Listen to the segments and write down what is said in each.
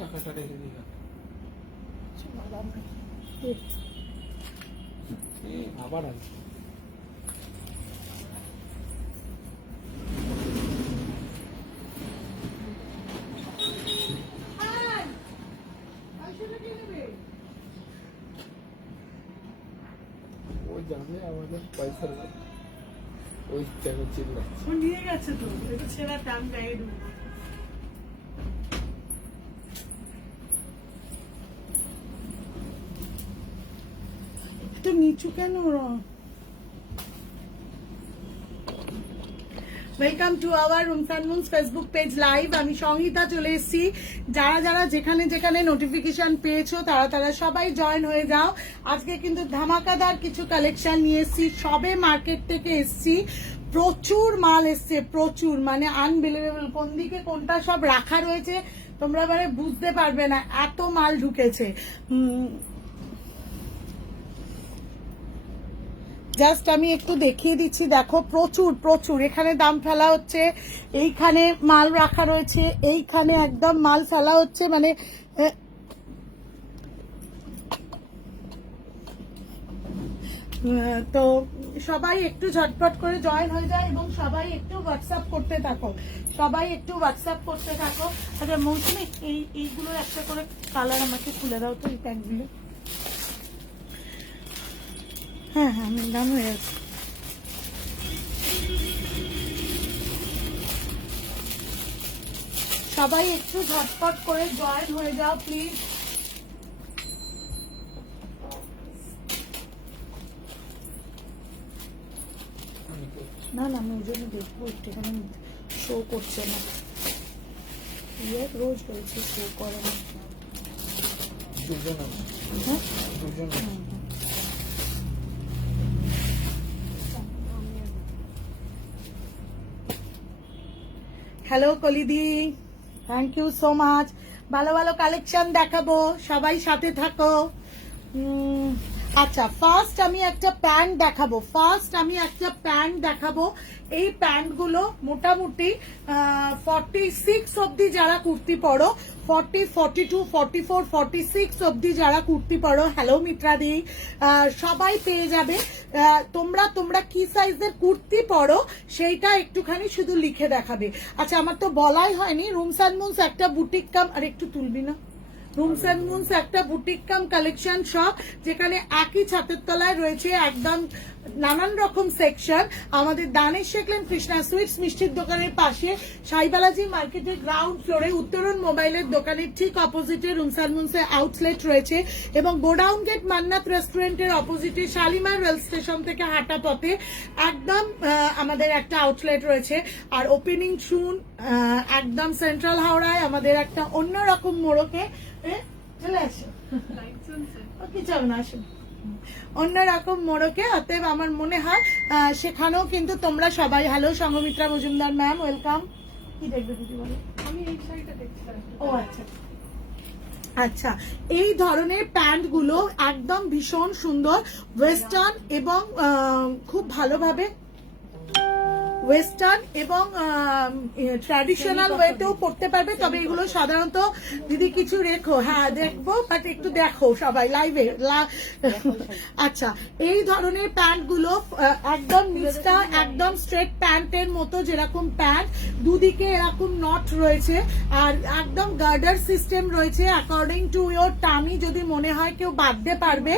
টাকাটা রেখে দিই আবার আসবে। ওই যাবে আমাদের পয়সা ওই জায়গায় চিল্লাচ্ছে নিয়ে গেছে তো এটা ছেঁড়া টান গায়ে দেবে একটু নিচু কেন welcome to our rooms and moons Facebook page live. আমি সংহিতা চলে এসেছি। যারা যারা যেখানে যেখানে নোটিফিকেশন পেয়েছো তারা তারা সবাই জয়েন হয়ে যাও। আজকে কিন্তু ধামাকাদার কিছু কালেকশন নিয়ে এসেছি, সবে মার্কেট থেকে এসেছি। প্রচুর মাল এসছে, প্রচুর, মানে আনবিলিভেবল। কোন দিকে কোনটা সব রাখা রয়েছে তোমরা মানে বুঝতে পারবে না, এত মাল ঢুকেছে। জাস্ট আমি একটু দেখিয়ে দিচ্ছি, দেখো প্রচুর প্রচুর এখানে দাম ফেলা হচ্ছে, এইখানে মাল রাখা রয়েছে, এইখানে একদম মাল ফেলা হচ্ছে, মানে তো সবাই একটু ঝটপট করে জয়েন হয়ে যায় এবং সবাই একটু হোয়াটসঅ্যাপ করতে থাকো, সবাই একটু হোয়াটসঅ্যাপ করতে থাকো। আচ্ছা মৌসুমি এইগুলোর একটা করে কালার আমাকে খুলে দাও তো, এই প্যান্টগুলো। হ্যাঁ হ্যাঁ দাম হয়ে আছে। সবাই একটু ঝটপট করে জয়েন হয়ে যাও প্লিজ। না না আমি ওই জন্য দেখবো একটুখানি, শো করছে না, রোজ রয়েছে, শো করে না। হ্যাঁ হ্যালো কলিদি, থ্যাংক ইউ সো মাচ। ভালো ভালো কালেকশন দেখাবো, সবাই সাথে থাকো। আচ্ছা ফার্স্ট আমি একটা প্যান্ট দেখাবো। এই প্যান্টগুলো মোটামুটি 46 অবধি যারা কুর্তি পরো, 40, 42, 44, 46 অবধি যারা কুর্তি পরো, হ্যালো মিত্রা দি, সবাই পেয়ে যাবে। তোমরা কি সাইজের কুর্তি পরো সেইটা একটুখানি শুধু লিখে দেখাবে। আচ্ছা আমার তো বলাই হয়নি, রুমস অ্যান্ড মুনস একটা বুটিক কাম, আর একটু তুলবি না, রুমস অ্যান্ড মুনস একটা বুটিক কাম কালেকশন শপ, যেখানে একই ছাদের তলায় রয়েছে একদম নানান রকম সেকশন। আমাদের দানেশ শেখলেন কৃষ্ণা সুইটস মিষ্টির দোকানের পাশে, সাইবালাজি মার্কেটের গ্রাউন্ড ফ্লোরে উত্তরণ মোবাইলের দোকানের ঠিক অপোজিটে রুমস অ্যান্ড মুনসের আউটলেট রয়েছে, এবং গোডাউন গেট মান্নাত রেস্টুরেন্টের অপোজিটে শালিমার রেল স্টেশন থেকে হাঁটা পথে একদম আমাদের একটা আউটলেট রয়েছে। আর ওপেনিং শুন একদম সেন্ট্রাল হাওড়ায় আমাদের একটা অন্যরকম মোড়কে চলে আসো, কিছু না আসো, অন্যরকম মোড়কে। অতএব আমার মনে হয় সেখানেও কিন্তু তোমরা সবাই, হ্যালো সংঘমিত্রা মজুমদার ম্যাম, ওয়েলকাম। কি দেখবে দিদি বলো? আমি এই শাড়িটা দেখছিলাম। ও আচ্ছা আচ্ছা, এই ধরনের প্যান্ট গুলো একদম ভীষণ সুন্দর, ওয়েস্টার্ন এবং খুব ভালোভাবে ওয়েস্টার্ন এবং ট্র্যাডিশনাল ওয়েতেও পড়তে পারবে। তবে এগুলো সাধারণত দিদি কিছু রেখো, হ্যাঁ দেখবো, বাট একটু দেখো সবাই লাইভে। আচ্ছা এই ধরনের প্যান্ট গুলো একদম নিচটা একদম স্ট্রেট প্যান্টের মতো, যেরকম প্যান্ট দুদিকে এরকম নট রয়েছে, আর একদম গার্ডার সিস্টেম রয়েছে অ্যাকর্ডিং টু ইয়োর টামি, যদি মনে হয় কেউ বাঁধতে পারবে।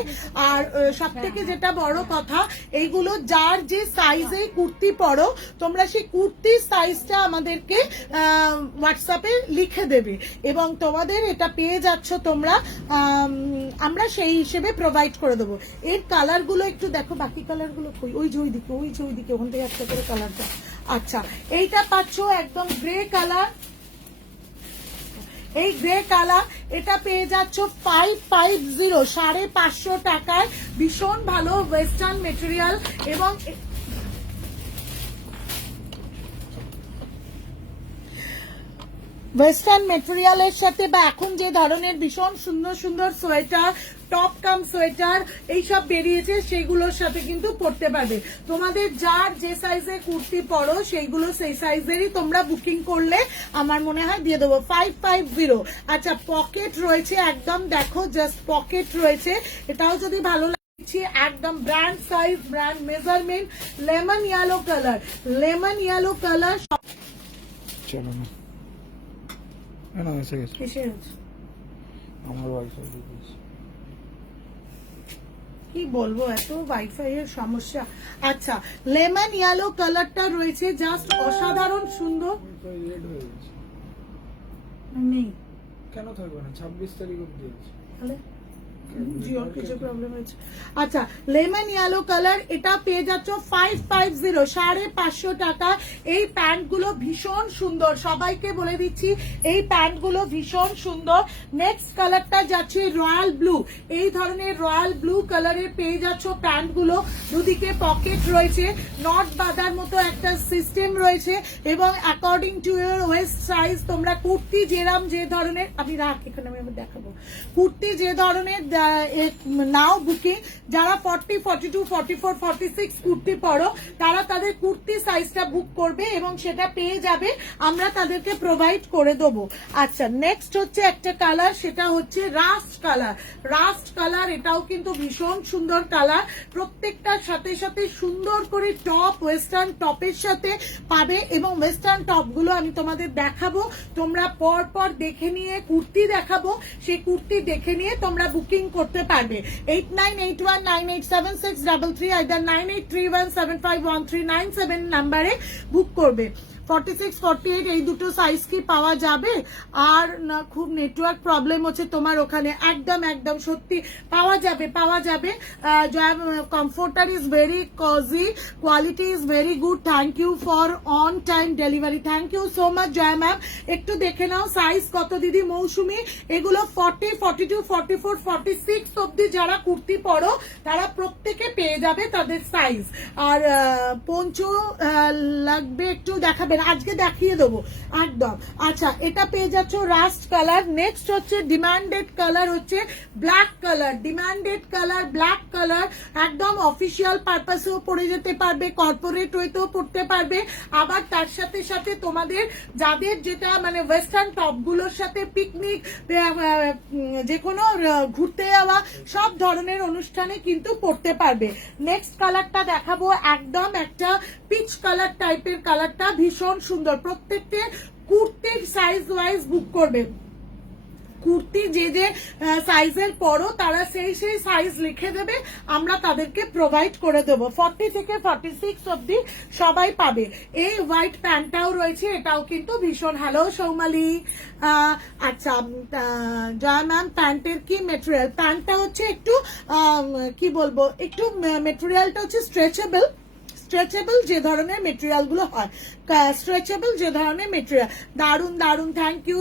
আর সব থেকে যেটা বড় কথা, এইগুলো যার যে সাইজে কুর্তি পরো তোমরা সেই কুর্তির সাইজটা আমাদেরকে হোয়াটসঅ্যাপে লিখে দেবে, এবং তোমাদের এটা পেয়ে যাচ্ছ তোমরা, আমরা সেই হিসেবে প্রোভাইড করে দেবো। এর কালারগুলো একটু দেখো, বাকি কালারগুলো ওই যে ওইদিকে ওখান থেকে একটা করে কালারটা। আচ্ছা এইটা পাচ্ছ একদম গ্রে কালার, এই গ্রে কালার, এটা পেয়ে যাচ্ছ 550, 550 টাকায়। ভীষণ ভালো ওয়েস্টার্ন মেটেরিয়াল, এবং ওয়েস্টার্ন মেটেরিয়ালের সাথে বা এখন যে ধরনের ভীষণ সুন্দর সুন্দর সোয়েটার, টপ কাম সোয়েটার এইসব বেরিয়েছে সেগুলোর সাথে কিন্তু পরতে পারবে। তোমাদের যার যে সাইজের কুর্তি পরো সেইগুলো সেই সাইজেরই তোমরা বুকিং করলে আমার মনে হয় দিয়ে দেবো 550। আচ্ছা, পকেট রয়েছে একদম, দেখো জাস্ট পকেট রয়েছে, এটাও যদি ভালো লাগছে একদম brand size, brand measurement, lemon yellow colour, lemon yellow colour. চলো না না এসে গেছে কিসের আছে? আমার ওয়াইফাই দিয়েছে। কি বলবো, এত ওয়াইফাই এর সমস্যা। আচ্ছা, লেমন ইয়েলো কালারটা রয়েছে জাস্ট অসাধারণ সুন্দর। ওয়াইফাই রেড হয়ে গেছে। নেই কেন থাকবে না? 26 তারিখ অবধি আছে। তাহলে জিওর কিছু প্রবলেম হয়েছে। আচ্ছা, লেমন ইয়েলো কালার, এটা পেয়ে যাচ্ছ 550, 550 টাকা। এই প্যান্ট গুলো ভীষণ সুন্দর, সবাইকে বলে দিচ্ছি এই প্যান্ট গুলো ভীষণ সুন্দর। নেক্সট কালারটা যাচ্ছে রয়্যাল ব্লু, এই ধরনের রয়্যাল ব্লু কালারের পেয়ে যাচ্ছ প্যান্ট গুলো। দুদিকে পকেট রয়েছে, নট বাঁধার মতো একটা সিস্টেম রয়েছে এবং according to your West size তোমরা কুর্তি যেরাম যে ধরনের, আমি রাখ এখানে আমি দেখাবো, কুর্তি যে ধরনের নাও বুকিং। যারা 40, 42, 44, 46 কুর্তি পরো তারা তাদের কুর্তি সাইজটা বুক করবে এবং সেটা পেয়ে যাবে, আমরা তাদেরকে প্রোভাইড করে দেবো। আচ্ছা, নেক্সট হচ্ছে একটা কালার, সেটা হচ্ছে রাস্ট কালার। রাস্ট কালার এটাও কিন্তু ভীষণ সুন্দর কালার, প্রত্যেকটার সাথে সাথে সুন্দর করে টপ, ওয়েস্টার্ন টপের সাথে পাবে এবং ওয়েস্টার্ন টপগুলো আমি তোমাদের দেখাবো, তোমরা পর পর দেখে নিয়ে, কুর্তি দেখাবো, সেই কুর্তি দেখে নিয়ে তোমরা বুকিং করতে পারবে। 8981987633 আইদার 9831751397 নাম্বারে বুক করবে। 46, 48 এই দুটো সাইজ কি পাওয়া যাবে? আর না, খুব নেটওয়ার্ক প্রবলেম হচ্ছে তোমার ওখানে। একদম একদম সত্যি পাওয়া যাবে, পাওয়া যাবে। Comforter is very cosy, quality is very good, thank you for on time delivery, thank you so much Jaya ma'am. একটু দেখে নাও সাইজ কত দিদি মৌসুমি। এগুলো 40, 42, 44, 46 অব্দি যারা কুর্তি পরো তারা প্রত্যেকে পেয়ে যাবে তাদের সাইজ। আর পঞ্চু লাগবে একটু দেখাবে, আজকে দেখিয়ে দেবো একদম। আচ্ছা, এটা পেয়ে যাচ্ছ রাস্ট কালার। নেক্সট হচ্ছে ডিমান্ডেড কালার, হচ্ছে black colour, demanded colour black colour. একদম অফিসিয়াল পারপাসেও পরে যেতে পারবে, কর্পোরেট ওয়েতেও পড়তে পারবে। আবার তার সাথে সাথে তোমাদের যাদের যেটা মানে ওয়েস্টার্ন টপগুলোর সাথে পিকনিক, যে কোনো ঘুরতে যাওয়া সব ধরনের অনুষ্ঠানে কিন্তু পড়তে পারবে। নেক্সট কালারটা দেখাবো, একদম একটা পিচ কালার টাইপের কালারটা ভীষণ সুন্দর। প্রত্যেককে কুর্তির সাইজ ওয়াইজ বুক করবে, কুর্তি যে যে সাইজের পরো তারা সেই সেই সাইজ লিখে দেবে, আমরা তাদেরকে প্রোভাইড করে দেব। 40 থেকে 46 অব্দি সবাই পাবে। এই হোয়াইট প্যান্টটাও রয়েছে, এটাও কিন্তু ভীষণ। হ্যালো সৌমালি। আচ্ছা, জয়া ম্যাম প্যান্টের কি মেটেরিয়াল? প্যান্টটা হচ্ছে একটু কি বলবো, একটু মেটেরিয়ালটা হচ্ছে স্ট্রেচেবল, স্ট্রেচেবল যে ধরনের মেটেরিয়াল গুলো হয়, স্ট্রেচেবল যে ধরনের মেটেরিয়াল। দারুন দারুন, thank you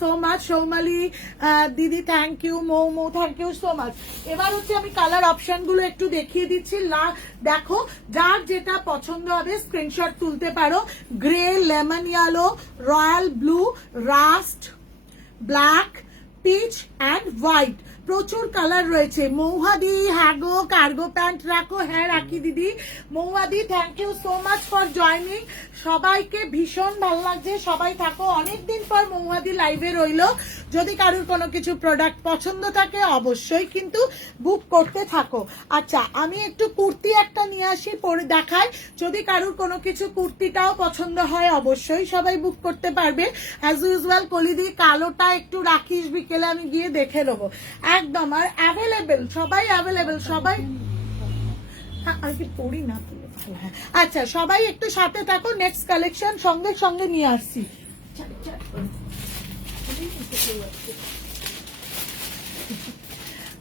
so much Soumali দিদি, thank you Mou, thank you so much. এবার হচ্ছে আমি কালার অপশন গুলো একটু দেখিয়ে দিচ্ছি। দেখো যার যেটা পছন্দ হবে স্ক্রিনশট তুলতে পারো। Grey, lemon yellow, royal blue, rust, black, peach and white, প্রচুর কালার রয়েছে। মৌহাদি, হ্যাঁ গো কার্গো প্যান্ট রাখো, হ্যাঁ রাখি দিদি। মৌহাদি, thank you so much for joining. সবাইকে ভীষণ ভালো লাগছে, সবাই থাকো। অনেকদিন পর মৌহাদি লাইভে রইলো। যদি কারোর কোনো কিছু প্রোডাক্ট পছন্দ থাকে অবশ্যই কিন্তু বুক করতে থাকো। আচ্ছা, আমি একটু কুর্তি একটা নিয়ে আসি, পরে দেখাই। যদি কারোর কোনো কিছু কুর্তিটাও পছন্দ হয় অবশ্যই সবাই বুক করতে পারবে। অ্যাজ ইউজুয়াল কলিদি, কালোটা একটু রাখিস, বিকেলে আমি গিয়ে দেখে নেবো একদম। আর অ্যাভেলেবেল, সবাই অ্যাভেলেবেল, সবাই। আর কি পড়ি না তুলে। আচ্ছা, সবাই একটু সাথে থাকো, নেক্সট কালেকশন সঙ্গে সঙ্গে নিয়ে আসছি।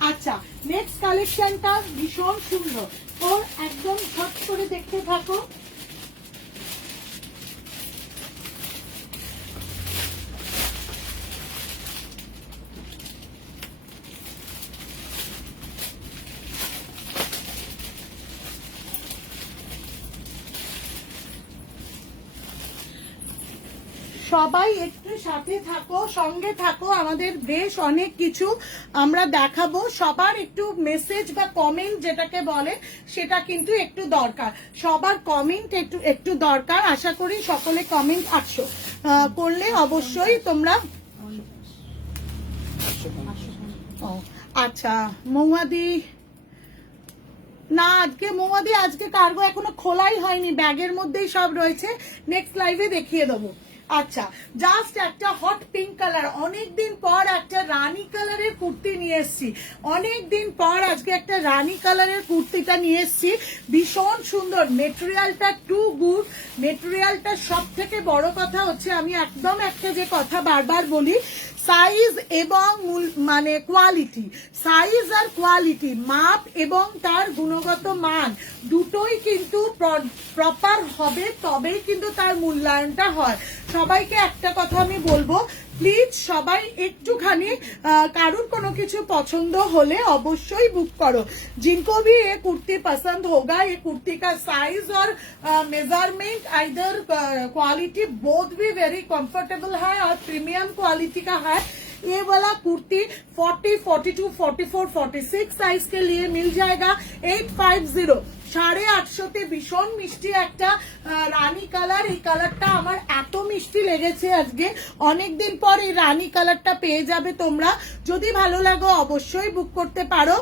আচ্ছা, নেক্সট কালেকশনটা ভীষণ সুন্দর, ওর একদম ঝট করে দেখতে থাকো। সবাই একটু সাথে থাকো, সঙ্গে থাকো, আমাদের বেশ অনেক কিছু আমরা দেখাবো। সবার একটু মেসেজ বা কমেন্ট যেটাকে বলে সেটা কিন্তু একটু দরকার, সবার কমেন্ট একটু দরকার। আশা করি সকলে কমেন্ট করলে অবশ্যই তোমরা। আচ্ছা মৌয়াদি না, আজকে কার্গো এখনো খোলাই হয়নি, ব্যাগের মধ্যেই সব রয়েছে, নেক্সট লাইভে দেখিয়ে দেবো। আচ্ছা, জাস্ট একটা হট পিঙ্ক কালার, অনেকদিন পর একটা রানী কালারের কুর্তি নিয়ে এসছি, অনেকদিন পর আজকে একটা রানী কালারের কুর্তিটা নিয়ে এসছি। ভীষণ সুন্দর, মেটেরিয়ালটা টু গুড, মেটেরিয়ালটা সব থেকে বড় কথা হচ্ছে, আমি একদম একটা যে কথা বারবার বলি, সাইজ এবং মানে কোয়ালিটি, সাইজ আর কোয়ালিটি, মাপ এবং তার গুণগত মান দুটোই কিন্তু প্রপার হবে, তবেই কিন্তু তার মূল্যায়নটা হয়। সবাইকে একটা কথা আমি বলবো, প্লিজ সবাই একটুখানি কারুর কোনো কিছু পছন্দ হলে অবশ্যই बुक करो। जिनको भी ये कुर्ती पसंद होगा, ये कुर्ती का साइज और मेजरमेंट आइदर क्वालिटी बोथ भी वेरी कंफर्टेबल है और प्रीमियम क्वालिटी का है। ये वाला कुर्ती 40, 42, 44, 46 साइज के लिए मिल जाएगा। 850 850 ভীষণ মিষ্টি একটা রানী কালার। এই কালারটা আমার এত মিষ্টি লেগেছে আজকে, অনেকদিন পর এই রানী কালারটা পেয়ে যাবে তোমরা। যদি ভালো লাগে অবশ্যই বুক করতে পারো।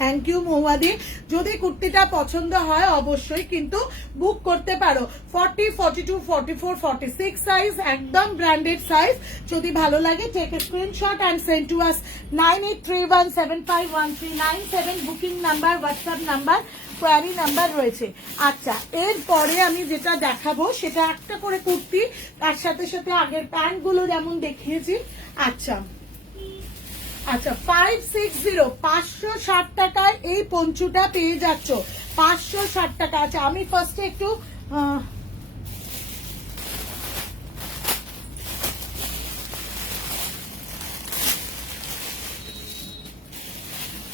থ্যাংক ইউ মৌয়াদি। যদি কুর্তিটা পছন্দ হয় অবশ্যই কিন্তু বুক করতে পারো। 40, 42, 44, 46 সাইজ, একদম ব্র্যান্ডেড সাইজ। যদি ভালো লাগে take a screenshot and send to us 9831751397 booking number, WhatsApp number, query number রয়েছে। আচ্ছা, এরপরে আমি যেটা দেখাবো সেটা একটা করে কুর্তি, তার সাথে সাথে আগের প্যান্ট গুলো যেমন দেখিয়েছি। আচ্ছা 560 560 টাকায় এই পঞ্চুটা পেয়ে যাচ্ছ, 560 টাকা। আচ্ছা, আমি ফার্স্টে একটু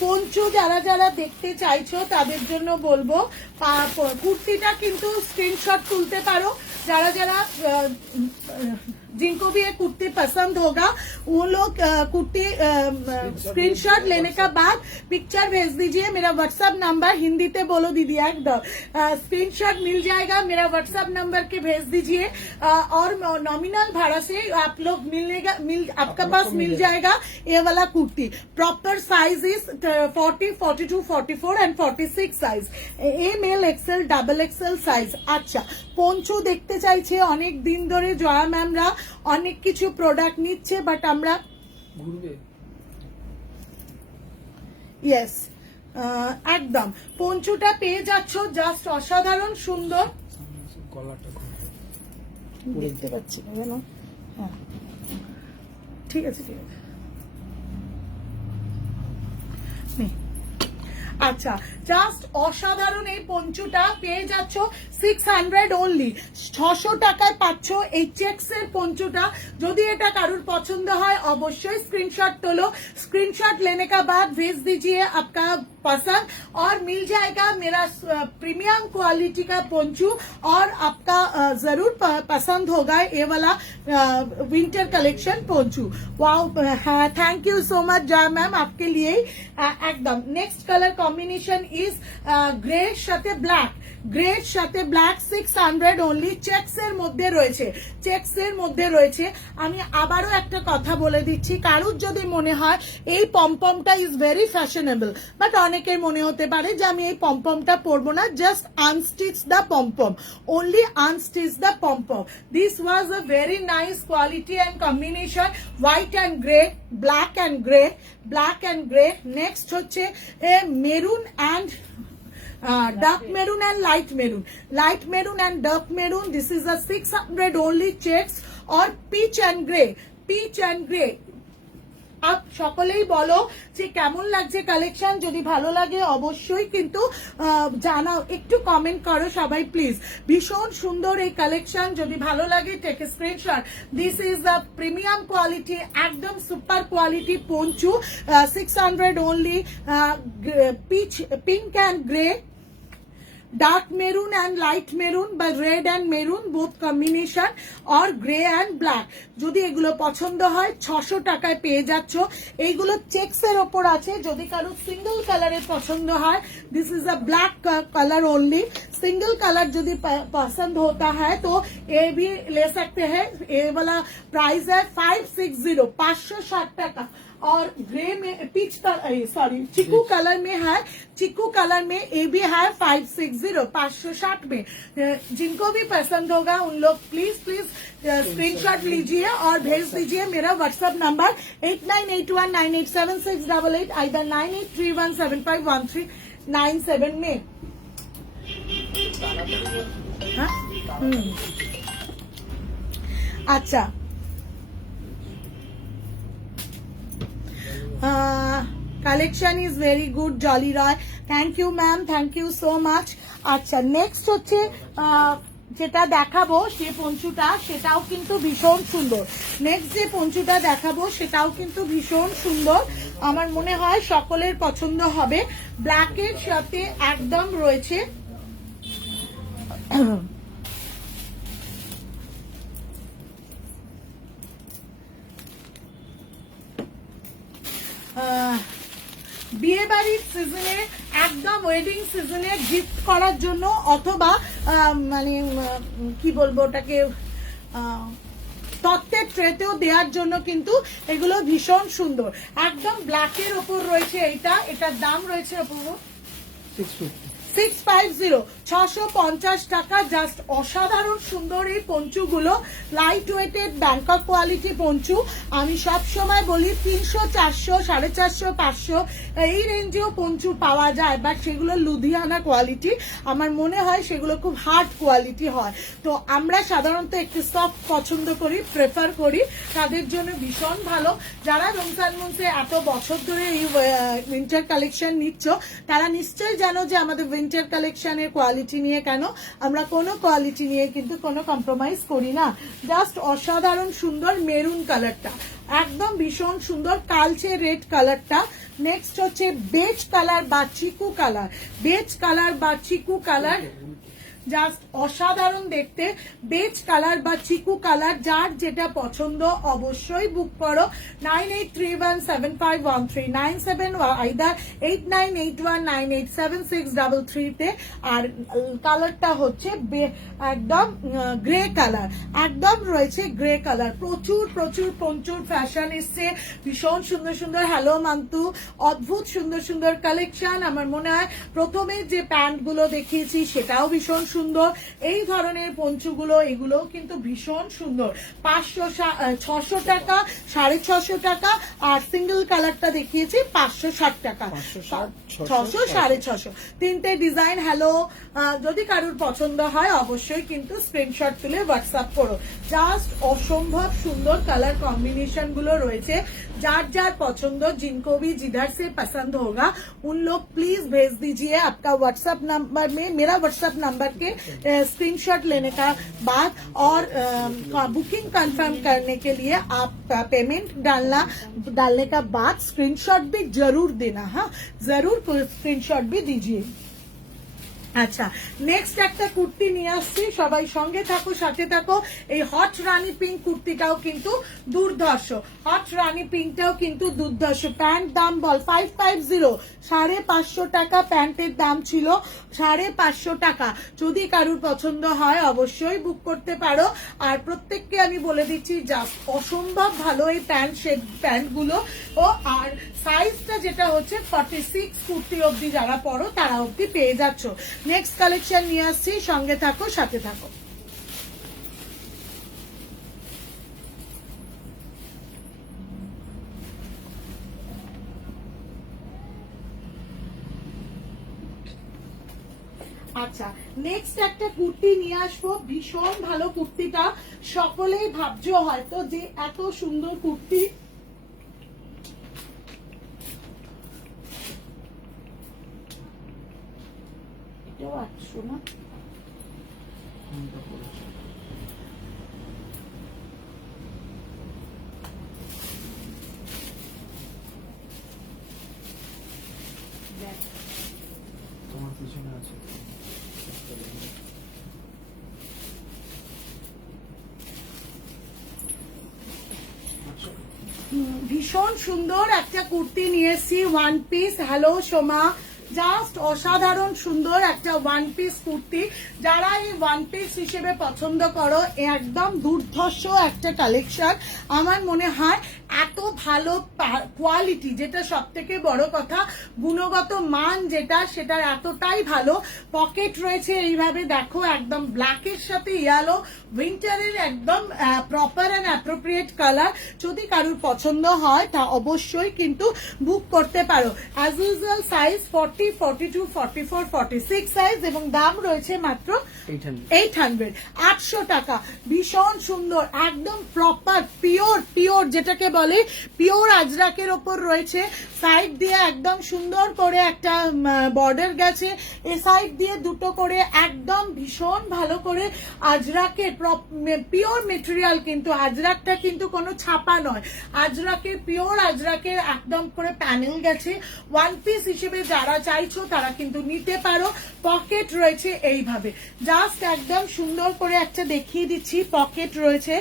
পঞ্চু যারা যারা দেখতে চাইছো তাদের জন্য বলবো, কুর্তিটা কিন্তু স্ক্রিনশট তুলতে পারো। যারা যারা जिनको भी ये कुर्ती पसंद होगा वो लोग कुर्ती स्क्रीनशॉट लेने का बाद पिक्चर भेज दीजिए। मेरा व्हाट्सएप नंबर, हिंदी ते बोलो दीदी एकदम, स्क्रीनशॉट मिल जाएगा, मेरा व्हाट्सएप नंबर के भेज दीजिए और नॉमिनल भाड़ा से आप लोग आपका पास मिल जाएगा ये वाला kurti. Proper size is 40, 42, 44 and 46 size, M L XL, double XL size. अच्छा, পঞ্চু দেখতে চাইছে অনেক দিন ধরে, জয়া ম্যামরা অনেক কিছু প্রোডাক্ট নিচ্ছে, বাট আমরা ঘুরবে। ইয়েস, একদম পঞ্চুটা পেয়ে যাচ্ছ, জাস্ট অসাধারণ সুন্দর। কলারটা দেখতে পাচ্ছি না কেন? হ্যাঁ, ঠিক আছে ঠিক আছে। আচ্ছা, জাস্ট অসাধারণ এই পঞ্চুটা পেয়ে যাচ্ছ 600 অনলি, 600 টাকায় পাচ্ছ এই চেক্স এর পঞ্চুটা। যদি এটা কারুর পছন্দ হয় অবশ্যই স্ক্রিনশট তোলো, स्क्रीनशॉट लेने का बाद भेज दीजिए आपका पसंद और मिल जाएगा मेरा प्रीमियम क्वालिटी का पोंचू और आपका जरूर पसंद होगा ये वाला winter collection poncho. Wow, thank you so much Jaya ma'am, आपके लिए एकदम। Next colour combination is grey साथे ब्लैक, গ্রের সাথে ব্ল্যাক, 600 অনলি। চেক্স এর মধ্যে রয়েছে, চেক্স এর মধ্যে রয়েছে। আমি আবারও একটা কথা বলে দিচ্ছি, কারুর যদি মনে হয় এই পমপমটা ইজ ভেরি ফ্যাশনেবল, বাট অনেকের মনে হতে পারে যে আমি এই পমপমটা পরবো না, just unstitch the pompom, only unstitch the pom-pom. This was a very nice quality and combination, white and grey, black and grey, black and grey. Next হচ্ছে maroon and dark maroon and light maroon, light maroon and dark maroon. This is a 600 only checks or peach and grey, peach and grey. Up সকলেই বলো যে কেমন লাগছে collection. যদি ভালো লাগে অবশ্যই কিন্তু জানাও, একটু কমেন্ট করো সবাই প্লিজ। ভীষণ সুন্দর এই কালেকশন, যদি ভালো লাগে take a screenshot. This is a premium quality, একদম super quality poncho, 600 only, peach, pink and grey. Dark maroon and light maroon বা red and maroon both combination और গ্রে এন্ড ব্ল্যাক যদি এগুলো পছন্দ হয় 600 টাকায় পেয়ে যাচ্ছ এইগুলো চেকস এর উপর আছে যদি কারো সিঙ্গেল কালারের পছন্দ হয় this is a black colour only single colour यदि पसंद होता है तो ये भी ले सकते हैं ये वाला प्राइस है 560 560 টাকা और ग्रे में पीच सॉरी चिकू कलर में है चिकू कलर में ये भी है 560 560 में जिनको भी पसंद होगा उन लोग प्लीज स्क्रीनशॉट लीजिए और भेज दीजिए मेरा व्हाट्सएप नंबर 8981987688 आइदर 9831751397 में हाँ? अच्छा collection is very good Jolly Roy thank you ma'am thank you so much আচ্ছা নেক্সট হচ্ছে যেটা দেখাবো সে পঞ্চুটা সেটাও কিন্তু ভীষণ সুন্দর নেক্সট যে পঞ্চুটা দেখাবো সেটাও কিন্তু ভীষণ সুন্দর আমার মনে হয় সকলের পছন্দ হবে ব্ল্যাকের সাথে একদম রয়েছে বিয়ে বাড়ির সিজনে একদম ওয়েডিং সিজনে গিফট করার জন্য অথবা মানে কি বলবো ওটাকে তত্ত্বের ট্রেতেও দেওয়ার জন্য কিন্তু এগুলো ভীষণ সুন্দর একদম ব্ল্যাকের ওপর রয়েছে এটার দাম রয়েছে অপূর্ব 650 650 টাকা জাস্ট অসাধারণ সুন্দর এই পঞ্চুগুলো light weighted Bangkok quality poncho আমি সব সময় বলি 300 400 450 500 এই রেঞ্জেও পঞ্চু পাওয়া যায় বাট সেগুলো লুধিয়ানা কোয়ালিটি আমার মনে হয় সেগুলো খুব হার্ড কোয়ালিটি হয় তো আমরা সাধারণত একটু সফট পছন্দ করি প্রেফার করি তাদের জন্য ভীষণ ভালো যারা রমজান মন্থে এত বছর ধরে এই উইন্টার কালেকশন নিচ্ছ তারা নিশ্চয়ই জানো যে আমাদের উইন্টার কালেকশনের কোয়ালিটি নিয়ে কেন আমরা কোনো কোয়ালিটি নিয়ে কিন্তু কোনো কম্প্রোমাইজ করি না জাস্ট অসাধারণ সুন্দর মেরুন কালারটা একদম ভীষণ সুন্দর কালচে রেড কালারটা নেক্সট হচ্ছে বেজ কালার বা চিকু কালার বেজ কালার বা চিকু কালার জাস্ট অসাধারণ দেখতে বেজ কালার বা চিকু কালার যার যেটা পছন্দ অবশ্যই বুক করো 9831751397 আইদার 8981987633 তে আর কালারটা হচ্ছে একদম গ্রে কালার একদম রয়েছে গ্রে কালার প্রচুর প্রচুর ফ্যাশন এসছে ভীষণ সুন্দর সুন্দর হ্যালো মান্তু অদ্ভুত সুন্দর সুন্দর কালেকশন আমার মনে হয় প্রথমে যে প্যান্ট গুলো দেখিয়েছি সেটাও ভীষণ সুন্দর এই ধরনের পঞ্চুগুলো এগুলো কিন্তু ভীষণ সুন্দর 500 600 টাকা 650 টাকা আর সিঙ্গেল কালারটা দেখিয়েছি 560 টাকা 600 650 তিনটে ডিজাইন হ্যালো যদি কারোর পছন্দ হয় অবশ্যই কিন্তু স্ক্রিনশট তুলে হোয়াটসঅ্যাপ করো জাস্ট অসম্ভব সুন্দর কালার কম্বিনেশন গুলো রয়েছে जार जार पसंद जिनको भी जिधर से पसंद होगा उन लोग प्लीज भेज दीजिए आपका व्हाट्सएप नंबर में मेरा व्हाट्सएप नंबर के स्क्रीनशॉट लेने का बाद और बुकिंग कंफर्म करने के लिए आप पेमेंट डालने का बाद स्क्रीनशॉट भी जरूर देना हाँ जरूर स्क्रीनशॉट भी दीजिए আচ্ছা নেক্সট একটা কুর্তি নিয়ে আসছি সবাই সঙ্গে থাকো সাথে থাকো এই হট রানী পিঙ্ক কুর্তিটাও কিন্তু দুর্ধর্ষ হট রানী পিঙ্কটাও কিন্তু দুর্ধর্ষ প্যান্ট দাম বল 550 550 টাকা প্যান্টের দাম ছিল 550 টাকা যদি কারুর পছন্দ হয় অবশ্যই বুক করতে পারো আর প্রত্যেককে আমি বলে দিচ্ছি জাস্ট অসম্ভব ভালো এই প্যান্টগুলো ও আর সাইজটা যেটা হচ্ছে 46 কুর্তি অবধি যারা পরো তারা অবধি পেয়ে যাচ্ছ নেক্সট কালেকশন নিয়ে আসছি সঙ্গে থাকো সাথে থাকো আচ্ছা নেক্সট একটা কুর্তি নিয়ে আসবো ভীষণ ভালো কুর্তিটা সকলেই ভাবছো হয়তো যে এত সুন্দর কুর্তি এটাও 800 না তোমার পিছনে আছে ভীষণ সুন্দর একটা কুর্তি নিয়ে এসেছি one piece. Hello Soma, just অসাধারণ সুন্দর একটা ওয়ান পিস কুর্তি। যারা এই ওয়ান পিস হিসেবে পছন্দ করো, একদম দুর্ধর্ষ একটা কালেকশন। আমার মনে হয় এত ভালো কোয়ালিটি, যেটা সব থেকে বড় কথা, গুণগত মান যেটা, সেটার এতটাই ভালো। পকেট রয়েছে এইভাবে দেখো, একদম ব্ল্যাকের সাথে ইয়েলো, উইন্টারের একদম প্রপার অ্যান্ড অ্যাপ্রোপ্রিয়েট কালার। যদি কারুর পছন্দ হয় তা অবশ্যই কিন্তু বুক করতে পারো। অ্যাজ ইউজুয়াল সাইজ 40, 42, 44, 46 সাইজ, এবং দাম রয়েছে মাত্র 800, 800 টাকা। ভীষণ সুন্দর, একদম প্রপার পিওর যেটাকে বলে পিওর আজরাকের ওপর রয়েছে। সাইড দিয়ে একদম সুন্দর করে একটা বর্ডার গেছে, এ সাইড দিয়ে দুটো করে একদম ভীষণ ভালো করে আজরাকের পিওর মেটেরিয়াল, কিন্তু আজরাকটা কিন্তু কোনো ছাপা নয়, আজরাকের পিওর আজরাকের একদম করে প্যানেল গেছে। ওয়ান পিস হিসেবে যারা চাইছো তারা কিন্তু নিতে পারো। পকেট রয়েছে এইভাবে, জাস্ট একদম সুন্দর করে একটা দেখিয়ে দিচ্ছি, পকেট রয়েছে।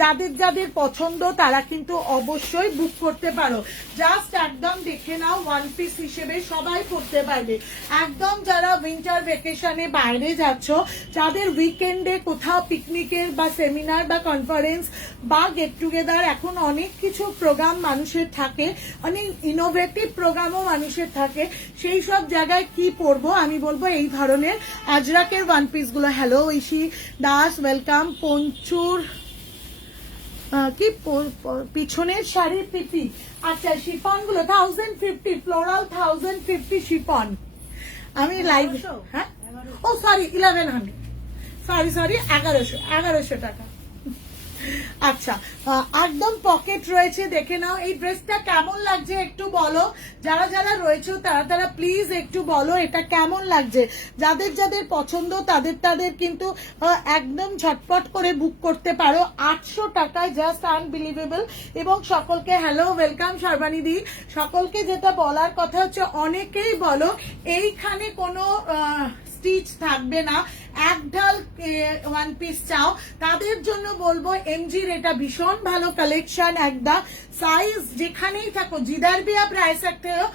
যাদের যাদের পছন্দ তারা কিন্তু অবশ্যই বুক করতে পারো। জাস্ট একদম দেখে নাও, ওয়ান পিস হিসেবে সবাই পড়তে পারবে। একদম যারা উইন্টার ভ্যাকেশনে বাইরে যাচ্ছ, যাদের উইকেন্ডে কোথাও পিকনিকের বা সেমিনার বা কনফারেন্স বা গেট টুগেদার, এখন অনেক কিছু প্রোগ্রাম মানুষের থাকে, অনেক ইনোভেটিভ প্রোগ্রামও মানুষের থাকে, সেই সব জায়গায় কি পরবো, আমি বলবো এই ধরনের আজরাকের ওয়ান পিস গুলো। Hello Aishi Das, welcome. পঞ্চুর কি পিছনের শাড়ি পিপি, আচ্ছা শিফন গুলো 1050, ফ্লোরাল 1050 শিফন। আমি লাইভ, হ্যাঁ ও সরি 1100, সরি 1100 টাকা। আচ্ছা, একদম পকেট রয়েছে, দেখে নাও। এই ড্রেসটা কেমন লাগছে একটু বলো, যারা যারা রয়েছে তারা প্লিজ একটু বলো এটা কেমন লাগছে। যাদের যাদের পছন্দ তাদের কিন্তু একদম ঝটপট করে বুক করতে পারো। 800 টাকায়, জাস্ট আনবিলিভেবল। এবং সকলকে হ্যালো, ওয়েলকাম সর্বানিধি। সকলকে যেটা বলার কথা হচ্ছে, অনেকেই বলো এইখানে কোনো স্টিচ থাকবে না, এক ঢাল ওয়ান পিস চাও, তাদের জন্য বলবো এমজির এটা ভীষণ ভালো কালেকশন। একদম साइज যেখানেই থাকো जिधर भी आप रह सकते हो,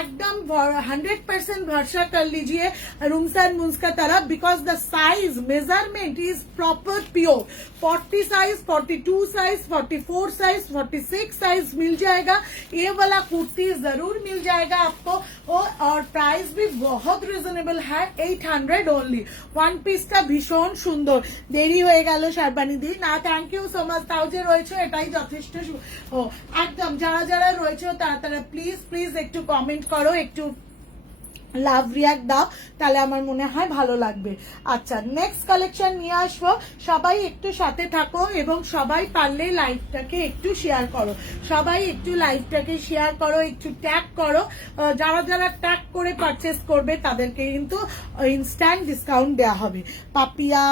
एकदम 100% भरोसा कर लीजिए रूम्स एंड मून्स का तरफ, because the size measurement is proper pure. 40 size, 42 size, 44 size, 46 size मिल जाएगा। ये वाला कुर्ती जरूर मिल जाएगा आपको, और प्राइस भी बहुत रिजनेबल है, 800 ओनली। ওয়ান পিসটা ভীষণ সুন্দর। দেরি হয়ে গেল শারবানিদি, না থ্যাংক ইউ সো মাচ, তাও যে রয়েছে এটাই যথেষ্ট। ও একদম যারা যারা রয়েছে তারা প্লিজ একটু কমেন্ট করো, একটু লাভ রিয়াক্ট দাও, তাহলে আমার মনে হয় ভালো লাগবে। আচ্ছা, নেক্সট কালেকশন নিয়ে আসবো, সবাই একটু সাথে থাকো এবং সবাই পারলে লাইভটাকে একটু শেয়ার করো, সবাই একটু লাইভটাকে শেয়ার করো, একটু ট্যাগ করো। যারা যারা ট্যাগ করে পারচেস করবে তাদেরকে কিন্তু ইনস্ট্যান্ট ডিসকাউন্ট দেওয়া হবে। পাপিয়া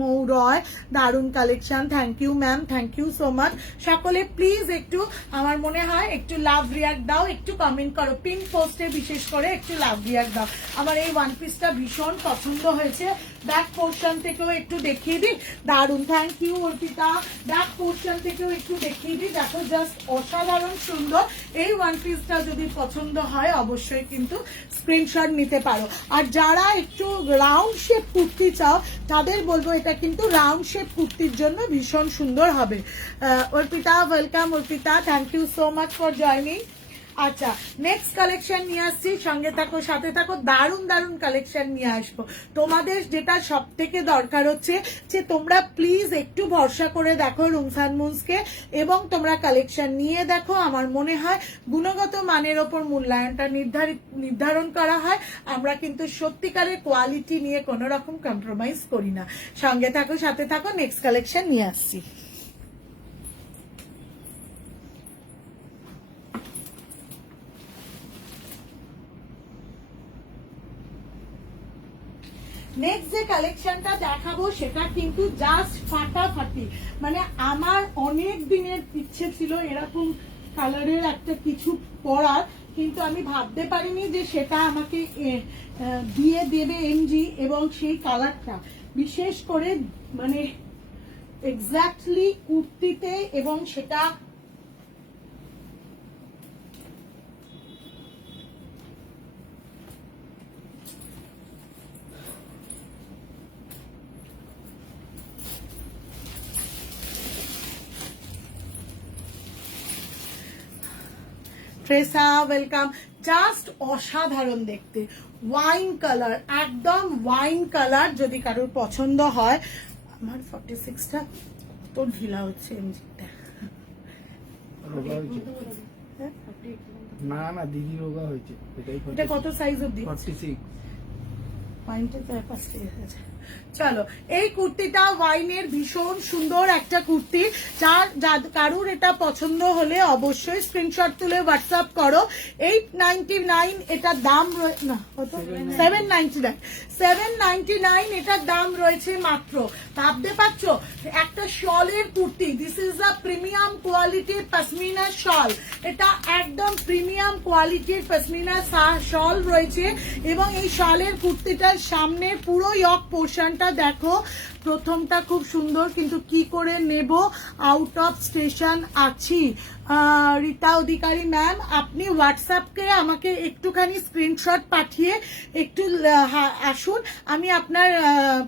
মৌরয়, দারুণ collection, thank you ma'am, thank you so much. সকলে প্লিজ একটু, আমার মনে হয় একটু লাভ রিয়াক্ট দাও, একটু কমেন্ট করো, পিন পোস্টে বিশেষ করে একটু লাভ রিয়াক্ট দাও। আমার এই ওয়ান পিসটা ভীষণ পছন্দ হয়েছে। ব্যাক পোর্শন থেকেও একটু দেখিয়ে দিই, দারুন, thank you Arpita. Back portion থেকেও একটু দেখিয়ে দিই, দেখো জাস্ট অসাধারণ সুন্দর। এই ওয়ান পিসটা যদি পছন্দ হয় অবশ্যই কিন্তু স্ক্রিনশট নিতে পারো। আর যারা একটু রাউন্ড শেপ কুর্তি চাও তাদের বলবো এটা কিন্তু রাউন্ড শেপ কুর্তির জন্য ভীষণ সুন্দর হবে। Arpita welcome, Arpita thank you so much for joining. আচ্ছা, নেক্সট কালেকশন নিয়ে আসছি, সঙ্গে থাকো, সাথে থাকো, দারুণ দারুণ কালেকশন নিয়ে আসবো। তোমাদের যেটা সব থেকে দরকার হচ্ছে যে তোমরা প্লিজ একটু ভরসা করে দেখো রুমস অ্যান্ড মুনসকে, এবং তোমরা কালেকশন নিয়ে দেখো। আমার মনে হয় গুণগত মানের ওপর মূল্যায়নটা নির্ধারণ করা হয়। আমরা কিন্তু সত্যিকারের কোয়ালিটি নিয়ে কোনো রকম কম্প্রোমাইজ করি না। সঙ্গে থাকো, সাথে থাকো, নেক্সট কালেকশন নিয়ে আসছি। নেক্সট যে কালেকশনটা দেখাবো সেটা কিন্তু জাস্ট ফাটাফাটি, মানে আমার অনেক দিনের ইচ্ছে ছিল এরকম কালারের একটা কিছু পরার, কিন্তু আমি ভাবতে পারিনি যে সেটা আমাকে দিয়ে দেবে এমজি, এবং সেই কালারটা বিশেষ করে মানে এক্স্যাক্টলি কুর্তিতে, এবং সেটা ট্রেসা ওয়েলকাম। জাস্ট অসাধারণ দেখতে, ওয়াইন কালার, একদম ওয়াইন কালার। যদি কারোর পছন্দ হয়, আমার 46টা তো ঢিলা হচ্ছে এমজিটা। রোগা হয়েছে না না দিদি রোগা হয়েছে এটাই এটা কত সাইজ অবধি? 46 ওয়াইনটা তো পাশে আছে। চলো, এই কুর্তিটা ওয়াইনের ভীষণ সুন্দর একটা কুর্তি। যার কারুর এটা পছন্দ হলে অবশ্যই স্ক্রিনশট তুলে হোয়াটসঅ্যাপ করো। 899 এটার দাম না কত, 799। 799 এটার দাম রয়েছে মাত্র। ভাবতে পারছো একটা শলের kurti, this is a premium কোয়ালিটির পশমিনা শল। এটা একদম প্রিমিয়াম কোয়ালিটির পশমিনা শল রয়েছে এবং এই শলের কুর্তিটার সামনের পুরো ইয়ক পোর্শনটা দেখো। প্রথমটা খুব সুন্দর, কিন্তু কি করে নেব, আউট অফ স্টেশন আছি। রীতা অধিকারী ম্যাম, আপনি হোয়াটসঅ্যাপকে আমাকে একটুখানি স্ক্রিনশট পাঠিয়ে একটু আসুন, আমি আপনার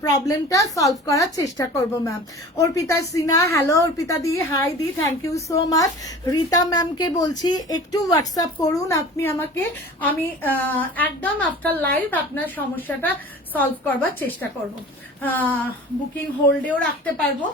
প্রবলেমটা সলভ করার চেষ্টা করব ম্যাম। অর্পিতা সিনহা, হ্যালো অর্পিতা দি, হাই দি, thank you so much. Rita ম্যামকে বলছি একটু হোয়াটসঅ্যাপ করুন আপনি আমাকে, আমি একদম আফটার লাইভ আপনার সমস্যাটা সলভ করবার চেষ্টা করব। বুকিং হোল্ডেও রাখতে পারবো,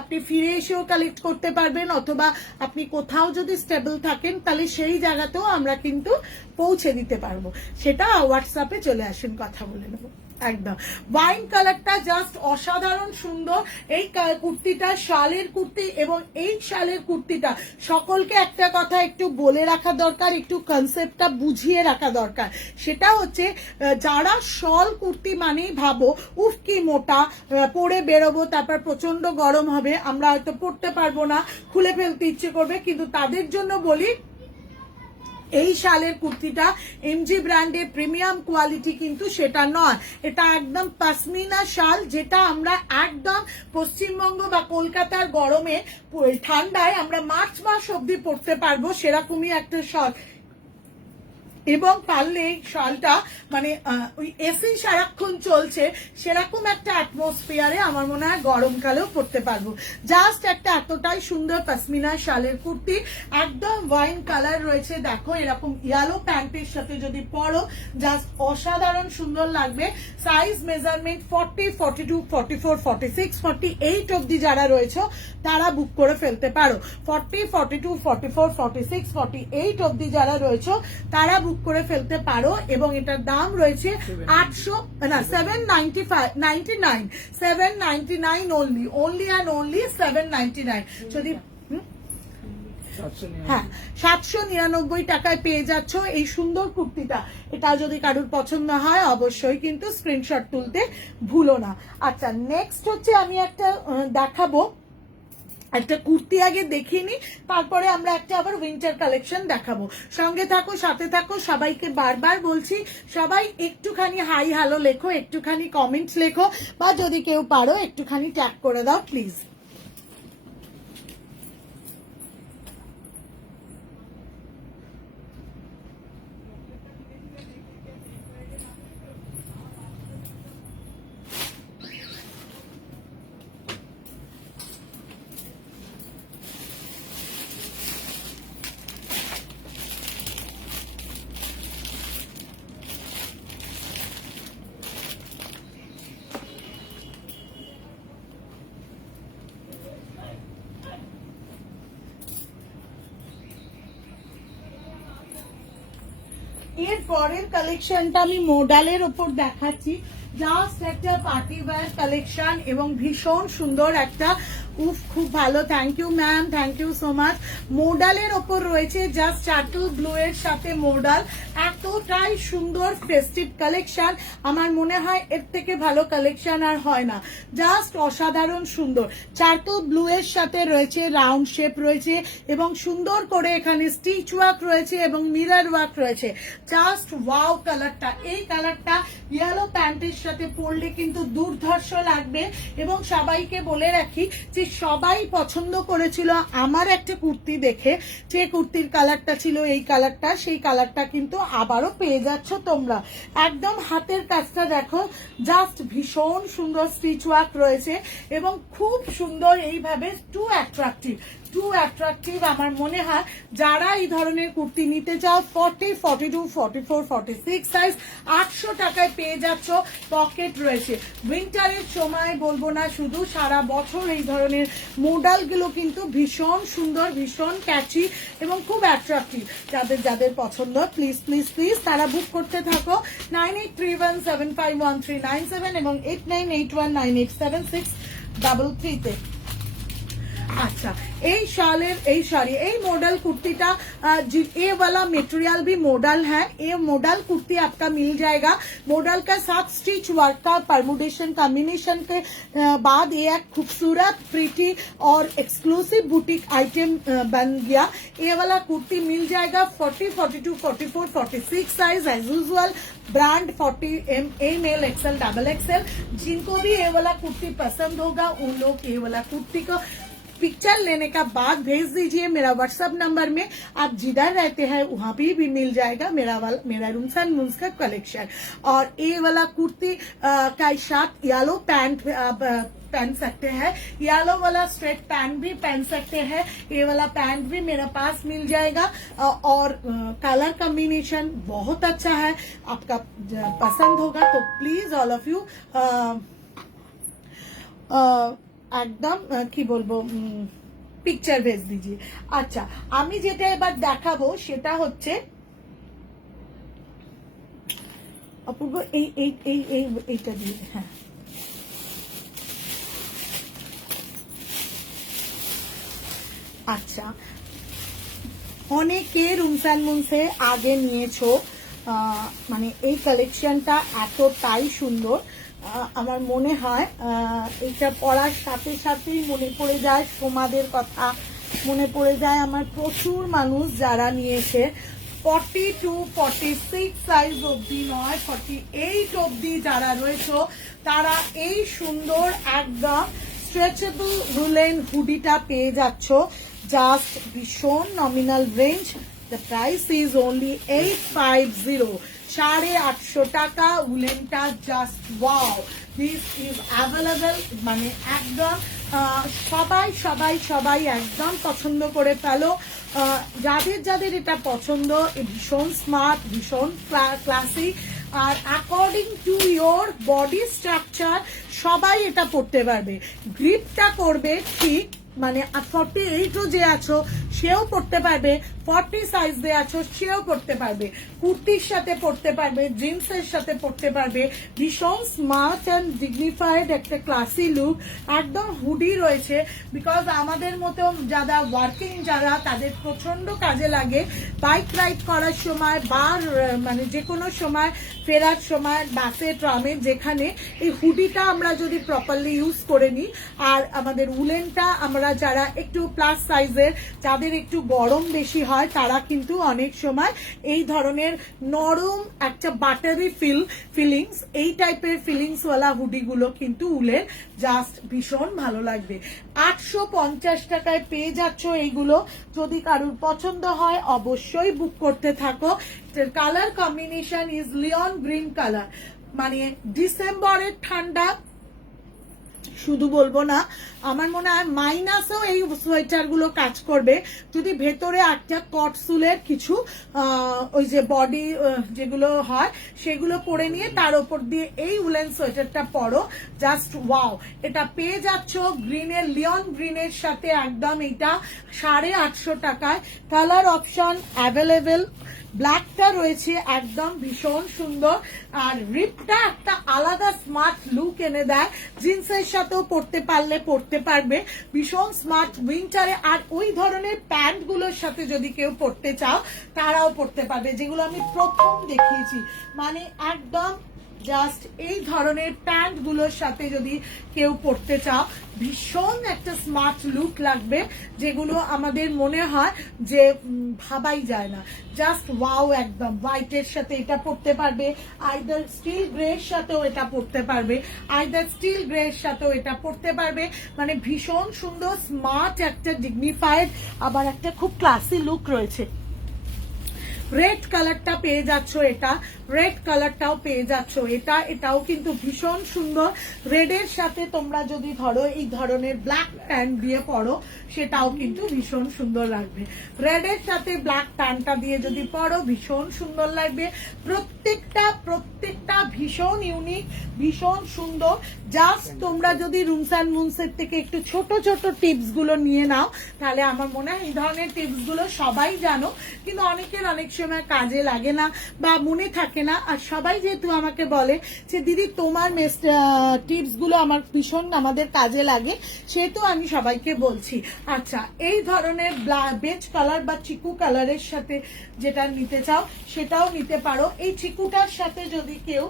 আপনি ফিরে এসেও কালেক্ট করতে পারবেন, অথবা আপনি কোথাও যদি স্টেবল থাকেন তাহলে সেই জায়গাতেও আমরা কিন্তু পৌঁছে দিতে পারবো। সেটা হোয়াটসঅ্যাপে চলে আসেন, কথা বলে নেবো। একদম ওয়াইন কালারটা জাস্ট অসাধারণ সুন্দর। এই কুর্তিটা শালের কুর্তি এবং এই শালের কুর্তিটা সকলকে একটা কথা একটু বলে রাখা দরকার, একটু কনসেপ্টটা বুঝিয়ে রাখা দরকার। সেটা হচ্ছে যারা শল কুর্তি মানেই ভাবো উফ কি মোটা, পরে বেরোবো তারপর প্রচন্ড গরম হবে, আমরা হয়তো পরতে পারবো না, খুলে ফেলতে ইচ্ছে করবে, কিন্তু তাদের জন্য বলি এই শালের কুর্তিটা এমজি ব্র্যান্ডের প্রিমিয়াম কোয়ালিটি কিন্তু সেটা নয়। এটা একদম পশমিনা শাল, যেটা আমরা একদম পশ্চিমবঙ্গ বা কলকাতার গরমে ঠান্ডায় আমরা মার্চ মাস অবধি পরতে পারবো, সেরকমই একটা শাল। এবং পারলে এই শালটা মানে ওই এসি সারাক্ষণ চলছে সেরকম একটা অ্যাটমসফিয়ারে আমার মনে হয় গরমকালেও পরতে পারবো। জাস্ট একটা এতটাই সুন্দর পশমিনা শালের কুর্তি, একদম ওয়াইন কালার রয়েছে, দেখো এরকম ইয়েলো প্যান্টের সাথে যদি পরো জাস্ট অসাধারণ সুন্দর লাগবে। সাইজ মেজারমেন্ট 40, 42, 44, 46, 48 অব্দি যারা রয়েছে তারা বুক করে ফেলতে পারো। 40, 42, 44, 46, 48 অব্দি যারা রয়েছে তারা বুক করে ফেলতে পারো। এবং এটার দাম রয়েছে 799 only and only 799। যদি হ্যাঁ 799 টাকায় পেয়ে যাচ্ছ এই সুন্দর কুর্তিটা। এটা যদি কারোর পছন্দ হয় অবশ্যই কিন্তু স্ক্রিনশট তুলতে ভুলো না। আচ্ছা, নেক্সট হচ্ছে আমি একটা দেখাবো, একটা কুর্তি আগে দেখিয়ে নি, তারপরে আমরা একটা আবার উইন্টার কালেকশন দেখাবো। সঙ্গে থাকো, সাথে থাকো। সবাইকে বারবার বলছি সবাই একটুখানি হাই হ্যালো লেখো, একটুখানি কমেন্টস লেখো, বা যদি কেউ পারো একটুখানি ট্যাগ করে দাও প্লিজ। এর পরের কালেকশনটা আমি মোডালের ওপর দেখাচ্ছি। জাস্ট একটা পার্টি ওয়্যার কালেকশন এবং ভীষণ সুন্দর একটা, উফ খুব ভালো, thank you ma'am, thank you so much. মোডালের ওপর রয়েছে জাস্ট চার্টল ব্লু এর সাথে মোডাল, এতটাই সুন্দর ফেস্টিভ কালেকশন। আমার মনে হয় এর থেকে ভালো কালেকশন আর হয় না, জাস্ট অসাধারণ সুন্দর। চার্টল ব্লু এর সাথে রয়েছে রাউন্ড শেপ রয়েছে এবং সুন্দর করে এখানে স্টিচ ওয়ার্ক রয়েছে এবং মিরর ওয়ার্ক রয়েছে। জাস্ট ওয়াও কালারটা, এই কালারটা ইয়েলো প্যান্টের সাথে পরলে কিন্তু দুর্ধর্ষ লাগবে। এবং সবাইকে বলে রাখি যে সবাই পছন্দ করেছিল আমার একটা কুর্তি দেখে, যে কুর্তির কালারটা ছিল এই কালারটা, সেই কালারটা কিন্তু আবারও পেয়ে যাচ্ছ তোমরা। একদম হাতের কাজটা দেখো, জাস্ট ভীষণ সুন্দর স্টিচ ওয়ার্ক রয়েছে এবং খুব সুন্দর এইভাবে টু অ্যাট্রাকটিভ। Two attractive. আমার মনে হয় যারা এই ধরনের কুর্তি নিতে চাও 40, 42, 44, 46 সাইজ 800 টাকায় পেয়ে যাচ্ছ। পকেট রয়েছে। উইন্টারের সময় বলবো না, শুধু সারা বছর এই ধরনের মডেলগুলো কিন্তু ভীষণ সুন্দর, ভীষণ ক্যাচি এবং খুব অ্যাট্রাকটিভ। যাদের যাদের পছন্দ প্লিজ প্লিজ প্লিজ তারা বুক করতে থাকো 9831751397 এবং 8981987633 তে। अच्छा, এই मॉडल कुर्तीटा ये वाला मटेरियल भी मॉडल है। ये मॉडल कुर्ती आपका मिल जाएगा। मॉडल का साथ स्टिच वर्क का परमुटेशन कॉम्बिनेशन के बाद ये एक खूबसूरत प्रीटी और एक्सक्लूसिव बुटीक आइटम बन गया। ये वाला कुर्ती मिल जाएगा 40, 42, 44, 46 size as usual. Brand 40 ML XL XXL। जिनको भी ये वाला कुर्ती पसंद होगा उन लोग ये वाला कुर्ती को पिक्चर लेने का बाद भेज दीजिए मेरा व्हाट्सएप नंबर में। आप जिधर रहते हैं वहां भी मिल जाएगा मेरा रूम्स एंड मून्स का कलेक्शन। और ये वाला कुर्ती का साथ येलो पैंट आप पहन सकते हैं। येलो वाला स्ट्रेट पैंट भी पहन सकते हैं। ये वाला पैंट भी मेरे पास मिल जाएगा। और कलर कॉम्बिनेशन बहुत अच्छा है, आपका पसंद होगा तो प्लीज ऑल ऑफ यू একদম কি বলবো পিকচার ভেজ দিজিয়ে। আচ্ছা, আমি যেটা এবার দেখাবো সেটা হচ্ছে অপূর্ব এইটা দিয়ে। হ্যাঁ, আচ্ছা, অনেকে রুমস অ্যান্ড মুনসে আগে নিয়েছো, মানে এই কালেকশনটা এতটাই সুন্দর। আমার মনে হয় এটা পড়ার সাথে সাথেই মনে পড়ে যায় সোমাদের কথা, মনে পড়ে যায় আমার প্রচুর মানুষ যারা নিয়েছে 42, 46 সাইজ অবধি নয় 48 অবধি যারা রয়েছে তারা এই সুন্দর একদম স্ট্রেচেবল রুলেন হুডিটা পেয়ে যাচ্ছ জাস্ট ভীষণ nominal range. The price is only 850, 850 টাকা। উলেনটা just wow, this is available. মানে একদম সবাই সবাই সবাই একদম পছন্দ করে ফেলো। যাদের যাদের এটা পছন্দ, ভীষণ স্মার্ট, ভীষণ ক্লাসি আর according to your body structure সবাই এটা পড়তে পারবে। গ্রিপটা করবে ঠিক, মানে 48ও যে আছো সেও পড়তে পারবে, 40 সাইজ দিয়ে আছো সেও পড়তে পারবে, কুর্তির সাথে পড়তে পারবে, জিন্সের সাথে পড়তে পারবে। ভীষণ স্মার্ট অ্যান্ড ডিগনিফাইড একটা ক্লাসি লুক। একদম হুডি রয়েছে, বিকজ আমাদের মতো যারা ওয়ার্কিং যারা তাদের প্রচন্ড কাজে লাগে বাইক রাইড করার সময় বা মানে যে কোনো সময় ফেরার সময় বাসে ট্রামে, যেখানে এই হুডিটা আমরা যদি প্রপারলি ইউজ করে নিই আর আমাদের উলেনটা আমরা যারা একটু প্লাস সাইজের, যাদের একটু গরম বেশি হয় তারা কিন্তু অনেক সময় এই ধরনের নরম একটা বাটারি ফিলিংস, এই টাইপের ফিলিংস ওয়ালা হুডিগুলো কিন্তু উলের জাস্ট ভীষণ ভালো লাগবে। 850 টাকায় পেয়ে যাচ্ছ এইগুলো। যদি কারুর পছন্দ হয় অবশ্যই বুক করতে থাকো। Colour combination is lion green colour. মানে ডিসেম্বরের ঠান্ডা শুধু বলবো না, আমার মনে হয় মাইনাসেও এই সোয়েটার গুলো কাজ করবে যদি ভেতরে একটা কটসুলের কিছু ওই যে বডি যেগুলো হয় সেগুলো পরে নিয়ে তার উপর দিয়ে এই উলেন সোয়েটারটা পরো। জাস্ট ওয়াও, এটা পেয়ে যাচ্ছ গ্রিনের, লিয়ন গ্রিনের সাথে একদম এটা 850 টাকায়। Colour option available. ব্ল্যাকটা রয়েছে একদম ভীষণ সুন্দর, আর রিপটা একটা আলাদা স্মার্ট লুক এনে দেয়। জিন্সের সাথেও পরতে পারলে পরতে পারবে, ভীষণ স্মার্ট উইন্টারে। আর ওই ধরনের প্যান্ট গুলোর সাথে যদি কেউ পরতে চাও তারাও পরতে পারবে, যেগুলো আমি প্রথম দেখিয়েছি। মানে একদম জাস্ট এই ধরনের প্যান্ট গুলোর সাথে যদি কেউ পরতে চাও ভীষণ একটা স্মার্ট লুক লাগবে, যেগুলো আমাদের মনে হয় যে ভাবাই যায় না। জাস্ট ওয়াও, একদম হোয়াইটের সাথে এটা পরতে পারবে, আইদার স্টিল গ্রে এর সাথেও এটা পরতে পারবে, আইদার স্টিল গ্রে এর সাথেও এটা পরতে পারবে। মানে ভীষণ সুন্দর স্মার্ট একটা ডিগনিফাইড আবার একটা খুব ক্লাসি লুক রয়েছে। রেড কালারটা পেয়ে যাচ্ছ, এটা রেড কালারটাও পেয়ে যাচ্ছ, এটাও কিন্তু ভীষণ সুন্দর। রেডের সাথে তোমরা যদি ধরো এই ধরনের ব্ল্যাক প্যান্ট দিয়ে পরো সেটাও কিন্তু ভীষণ সুন্দর লাগবে। রেডের সাথে ব্ল্যাক প্যান্টটা দিয়ে যদি পরো ভীষণ সুন্দর লাগবে। প্রত্যেকটা ভীষণ ইউনিক, ভীষণ সুন্দর। জাস্ট তোমরা যদি রুমস অ্যান্ড মুনসের থেকে একটু ছোট ছোট টিপস গুলো নিয়ে নাও তাহলে আমার মনে হয় এই ধরনের টিপস গুলো সবাই জানো, কিন্তু অনেকের অনেক সময় কাজে লাগে না বা মনে থাকে না। আর সবাই যেহেতু আমাকে বলে যে দিদি তোমার টিপস গুলো আমার ভীষণ আমাদের কাজে লাগে, সেহেতু আমি সবাইকে বলছি। আচ্ছা, এই ধরনের বেজ কালার বা চিকু কালারের সাথে যেটা নিতে চাও সেটাও নিতে পারো। এই চিকুটার সাথে যদি কেউ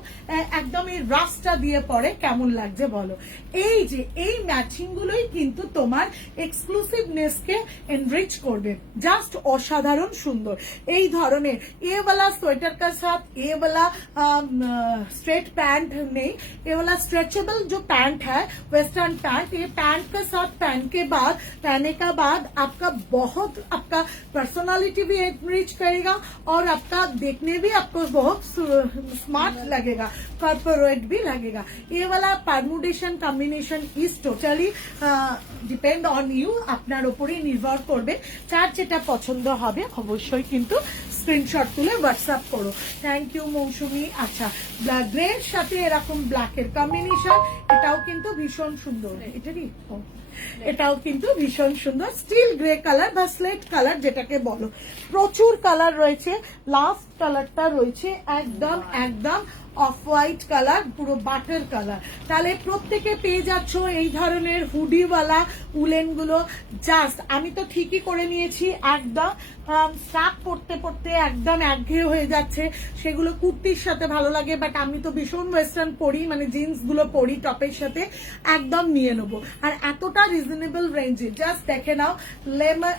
একদম এই রাস্টটা দিয়ে পড়ে কেমন লাগছে বলো। এই যে এই ম্যাচিং গুলোই কিন্তু তোমার এক্সক্লুসিভনেসকে এনরিচ করবে। জাস্ট অসাধারণ সুন্দর। এই ধরনের ये वाला स्वेटर का साथ ये वाला स्ट्रेट पैंट नहीं, ये वाला स्ट्रेचेबल जो पैंट है वेस्टर्न पैंट, ये पैंट के साथ पहनने का बाद आपका बहुत आपका पर्सनालिटी भी एनरिच करेगा और आपका देखने भी आपको बहुत स्मार्ट लगेगा, कॉर्पोरेट भी लगेगा। ये वाला permutation combination is totally depend on you, আপনার উপরেই নির্ভর করবে। যার যেটা পছন্দ হবে অবশ্যই কিন্তু স্ক্রিনশট তুলে হোয়াটসঅ্যাপ করো। থ্যাংক ইউ মৌসুমি। আচ্ছা, গ্রের সাথে এরকম ব্ল্যাকের কম্বিনেশন, এটাও কিন্তু ভীষণ সুন্দর। এটারই এটাও কিন্তু ভীষণ সুন্দর। স্টিল গ্রে কালার বা স্লেট কালার যেটাকে বলো, প্রচুর কালার রয়েছে। লাস্ট কালারটা রয়েছে একদম অফ হোয়াইট কালার, পুরো বাটার কালার। তাহলে প্রত্যেকে পেয়ে যাচ্ছ এই ধরনের হুডিওয়ালা উলেন গুলো। জাস্ট আমি তো ঠিকই করে নিয়েছি, একদম স্টার্ট পড়তে পড়তে একদম একঘেয়ে হয়ে যাচ্ছে। সেগুলো কুর্তির সাথে ভালো লাগে, বাট আমি তো ভীষণ ওয়েস্টার্ন পরি, মানে জিন্স গুলো পরি টপের সাথে, একদম নিয়ে নেবো। আর এতটা রিজনেবল রেঞ্জে জাস্ট দেখে নাও। Lemon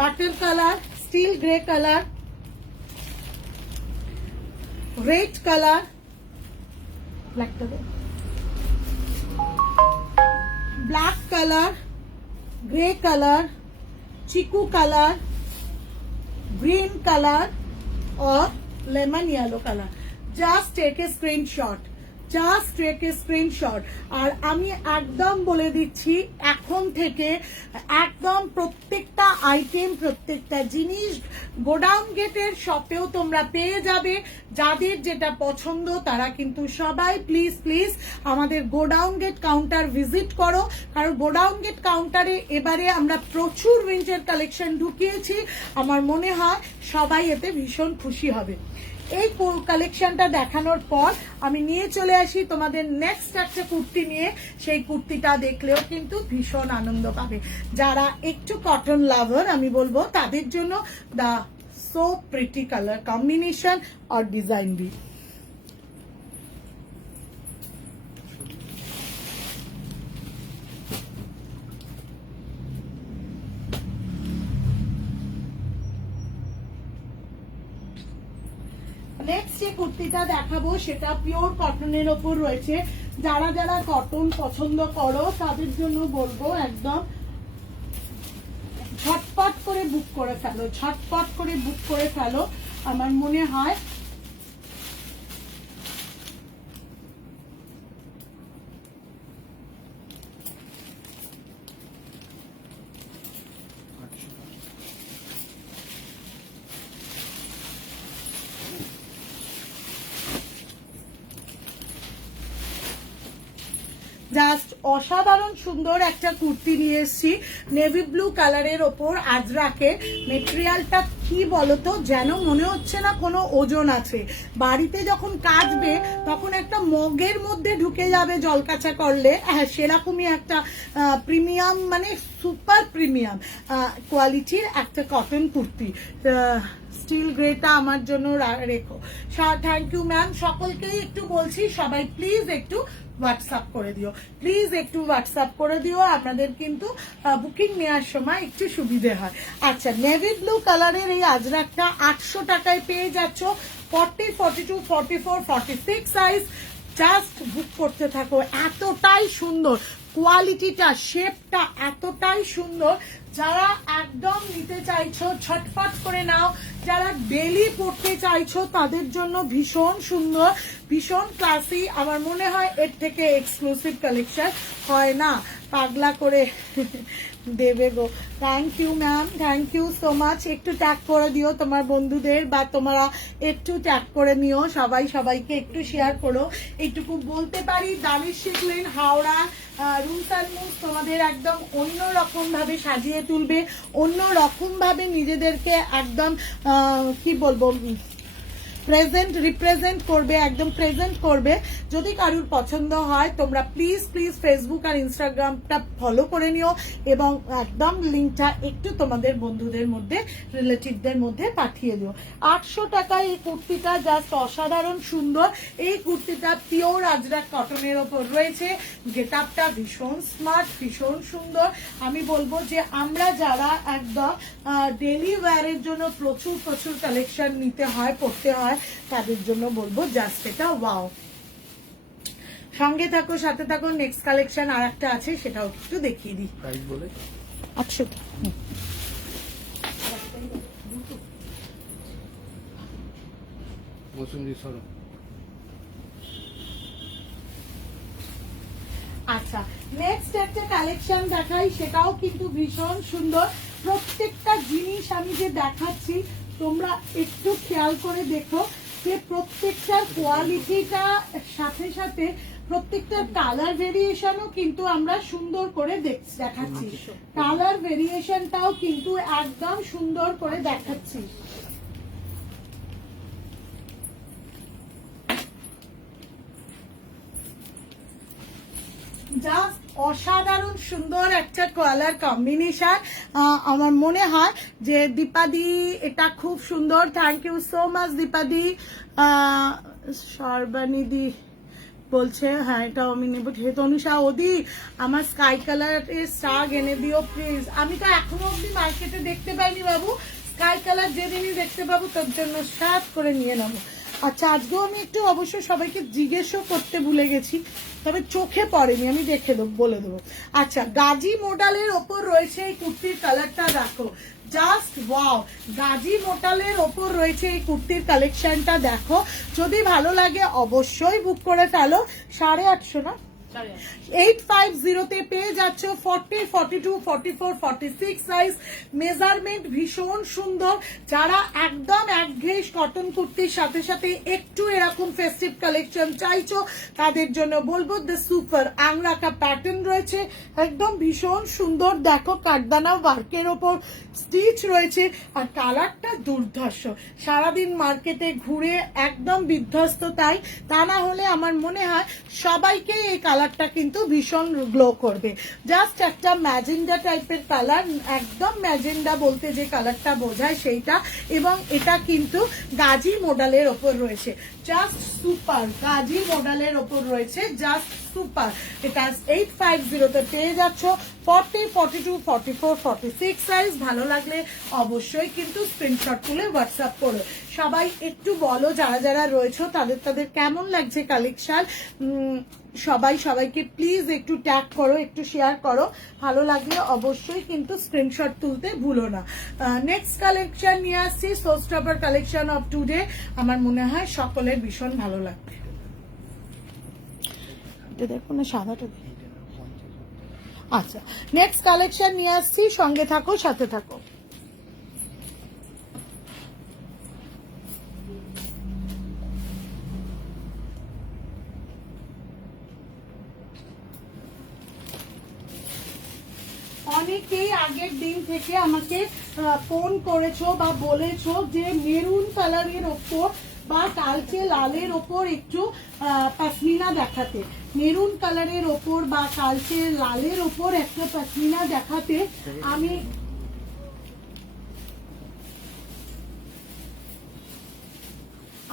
butter colour, steel grey colour, red colour, black colour, grey colour, chikoo colour, green colour और lemon yellow colour. Just take a screenshot, just take a screenshot. আর আমি একদম বলে দিচ্ছি এখন থেকে একদম প্রত্যেকটা আইটেম, প্রত্যেকটা জিনিস গোডাউন গেটের শপেও তোমরা পেয়ে যাবে। যাদের যেটা পছন্দ তারা কিন্তু সবাই প্লিজ আমাদের গোডাউন গেট কাউন্টার ভিজিট করো, কারণ গোডাউন গেট কাউন্টারে এবারে আমরা প্রচুর উইন্টার কালেকশন ঢুকিয়েছি। আমার মনে হয় সবাই এতে ভীষণ খুশি হবে। এই কালেকশনটা দেখানোর পর আমি নিয়ে চলে আসি তোমাদের নেক্সট একটা কুর্তি নিয়ে। সেই কুর্তিটা দেখলেও কিন্তু ভীষণ আনন্দ পাবে। যারা একটু কটন লাভার আমি বলবো তাদের জন্য দা সো প্রিটি কালার কম্বিনেশন और डिजाइन भी। নেক্সট যে কুর্তিটা দেখাবো সেটা পিওর কটনের ওপর রয়েছে। যারা যারা কটন পছন্দ করো তাদের জন্য বলবো একদম ঝটপট করে বুক করে ফেলো, ঝটপট করে বুক করে ফেলো। আমার মনে হয় জাস্ট অসাধারণ সুন্দর একটা কুর্তি নিয়ে এসেছি নেভি ব্লু কালারের ওপর আজরাকে। মেটেরিয়ালটা কি বলতো, যেন মনে হচ্ছে না কোনো ওজন আছে। বাড়িতে যখন কাচবে তখন একটা মগের মধ্যে ঢুকে যাবে জল কাচা করলে, হ্যাঁ সেরকমই একটা প্রিমিয়াম, মানে সুপার প্রিমিয়াম কোয়ালিটির একটা কটন কুর্তি। স্টিল গ্রেটা আমার জন্য রেখো। Thank you ma'am. সকলকেই একটু বলছি সবাই প্লিজ একটু হোয়াটসঅ্যাপ করে দিও, প্লিজ একটু হোয়াটসঅ্যাপ করে দিও। আপনাদের কিন্তু বুকিং নেওয়ার সময় একটু সুবিধে হয়। আচ্ছা, নেভি ব্লু কালারের এই আজরাকটা 800 টাকায় পেয়ে যাচ্ছ। 40, 42, 44, 46 সাইজ। জাস্ট বুক করতে থাকো, এতটাই সুন্দর। কোয়ালিটিটা, শেপটা এতটাই সুন্দর। যারা একদম নিতে চাইছো ছটফট করে নাও, যারা ডেলি পড়তে চাইছো তাদের জন্য ভীষণ সুন্দর, ভীষণ ক্লাসি। আমার মনে হয় এর থেকে এক্সক্লুসিভ কালেকশন হয় না, পাগলা করে দেবে গো। Thank you ma'am, thank you so much. একটু ট্যাগ করে দিও তোমার বন্ধুদের, বা তোমরা একটু ট্যাগ করে নিও, সবাই সবাইকে একটু শেয়ার করো। এইটুকু বলতে পারি, দানিশ শিখলেন হাওড়া রুমস অ্যান্ড মুভস তোমাদের একদম অন্য রকম ভাবে সাজিয়ে তুলবে, অন্য রকম ভাবে নিজেদেরকে একদম কি বলবো প্রেজেন্ট রিপ্রেজেন্ট করবে, একদম প্রেজেন্ট করবে। যদি কারুর পছন্দ হয় তোমরা প্লিজ প্লিজ ফেসবুক আর ইনস্টাগ্রামটা ফলো করে নিও, এবং একদম লিঙ্কটা একটু তোমাদের বন্ধুদের মধ্যে, রিলেটিভদের মধ্যে পাঠিয়ে দিও। 800 টাকায় এই কুর্তিটা জাস্ট অসাধারণ সুন্দর। এই কুর্তিটা পিওর আজরাক কটনের ওপর রয়েছে, গেট আপটা ভীষণ স্মার্ট, ভীষণ সুন্দর। আমি বলবো যে আমরা যারা একদম ডেলি ওয়্যারের জন্য প্রচুর প্রচুর কালেকশন নিতে হয়, পড়তে হয়, তাদের জন্য বলবো জাস্ট এটা ওয়াও। সঙ্গে থাকো, সাথে থাকো। নেক্সট কালেকশন আর একটা আছে, সেটাও একটু দেখিয়ে দিই। প্রাইস বলে 800 মৌসুমী সরো। আচ্ছা, নেক্সট একটা কালেকশন দেখাই, সেটাও কিন্তু ভীষণ সুন্দর। প্রত্যেকটা জিনিস আমি যে দেখাচ্ছি তোমরা একটু খেয়াল করে দেখো যে প্রত্যেকটার কোয়ালিটিটা সাথে সাথে প্রত্যেকটার কালার ভেরিয়েশনও কিন্তু আমরা সুন্দর করে দেখাচ্ছি। কালার ভেরিয়েশনটাও কিন্তু একদম সুন্দর করে দেখাচ্ছি। জাস্ট অসাধারণ সুন্দর একটা কালার কম্বিনেশন। আমার মনে হয় যে দীপাদি এটা খুব সুন্দর। থ্যাংক ইউ সো মাচ দীপাদি। সর্বানিদি বলছে হ্যাঁ এটাও আমি নেবো। তনুষা ওদি আমার স্কাই কালারের স্টার এনে দিও প্লিজ। আমি তো এখনো অব্দি মার্কেটে দেখতে পাইনি বাবু, স্কাই কালার যেদিনই দেখতে পাবো তার জন্য সাত করে নিয়ে নেবো। আচ্ছা, আজকেও আমি একটু অবশ্য সবাইকে জিজ্ঞেসও করতে ভুলে গেছি, তবে চোখে পড়েনি, আমি দেখে দেবো, বলে দেবো। আচ্ছা, গাজি মডেলের ওপর রয়েছে এই কুর্তির কালারটা, দেখো জাস্ট ওয়াও। গাজি মডেলের ওপর রয়েছে এই কুর্তির কালেকশনটা, দেখো যদি ভালো লাগে অবশ্যই বুক করে ফেলো। 850 না 850 তে পেয়ে যাচ্ছ 40, 42, 44, 46 সাইজ। মেজারমেন্ট ভীষণ সুন্দর। যারা একদম একঘেয়ে কটন কুর্তির সাথে সাথে একটু এরকম ফেস্টিভ কালেকশন চাইছো তাদের জন্য বলবো দ্য সুপার আংরাকা প্যাটার্ন রয়েছে, একদম ভীষণ সুন্দর। দেখো কাঠদানা ওয়ার্কের ওপর স্টিচ রয়েছে, আর কালারটা দুর্ধর্ষ। সারাদিন মার্কেটে ঘুরে একদম বিধ্বস্ত, তাই তা না হলে আমার মনে হয় সবাইকে এই কালারটা কিন্তু ভীষণ গ্লো করবে। জাস্ট একটা ম্যাজেন্ডা টাইপের কালার, একদম ম্যাজেন্ডা বলতে যে কালারটা বোঝায় সেইটা, এবং এটা কিন্তু গাজি মডেলের ওপর রয়েছে। জাস্ট সুপার, গাজি মডেলের ওপর রয়েছে, জাস্ট সুপার। এটা 850 তে পেয়ে যাচ্ছ 40, 42, 44, 46 সাইজ। ভালো লাগলে অবশ্যই কিন্তু স্ক্রিনশট তুলে হোয়াটসঅ্যাপ করো। সবাই একটু বলো যারা যারা রয়েছে তাদের কেমন লাগছে কালেকশন। সবাই সবাইকে প্লিজ একটু ট্যাগ করো, একটু শেয়ার করো। ভালো লাগলে অবশ্যই কিন্তু স্ক্রিনশট তুলতে ভুলো না। নেক্সট কালেকশন নিয়ে আসছি, শোস্টপার কালেকশন অফ টুডে। আমার মনে হয় সকলের ভীষণ ভালো লাগবে। এটা দেখো না সাদাটা। আচ্ছা, নেক্সট কালেকশন নিয়ে আসছি, সঙ্গে থাকো, সাথে থাকো। অনেকেই আগের দিন থেকে আমাকে ফোন করেছো বা বলেছো যে মেরুন কালারের ওপর বা কালচে লালের ওপর একটু পশমিনা দেখাতে। মেরুন কালারের ওপর বা কালচে লালের ওপর একটা পশমিনা দেখাতে।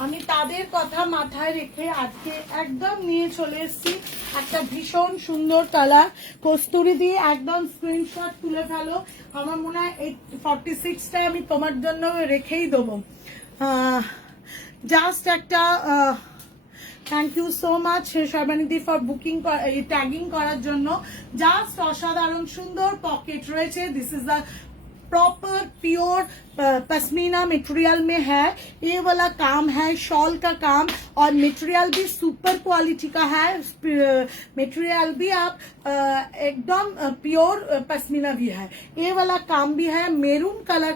আমি তাদের কথা মাথায় রেখে আজকে একদম নিয়ে চলে এসেছি একটা ভীষণ সুন্দর কালার। কস্তুরি দিয়ে একদম স্ক্রিনশট তুলে ফেলো। আমার মনে হয় এই 46টা আমি তোমার জন্য রেখেই দেবো। জাস্ট একটা থ্যাংক ইউ সো মাচ শর্বানিদি ফর বুকিং ট্যাগিং করার জন্য। জাস্ট অসাধারণ সুন্দর পকেট রয়েছে। This is the proper pure pashmina material में है। ये वाला काम है शॉल का काम, और मटेरियल भी सुपर क्वालिटी का है। मटेरियल भी आप एकदम प्योर पश्मीना भी है। ये वाला काम भी है मेरून कलर,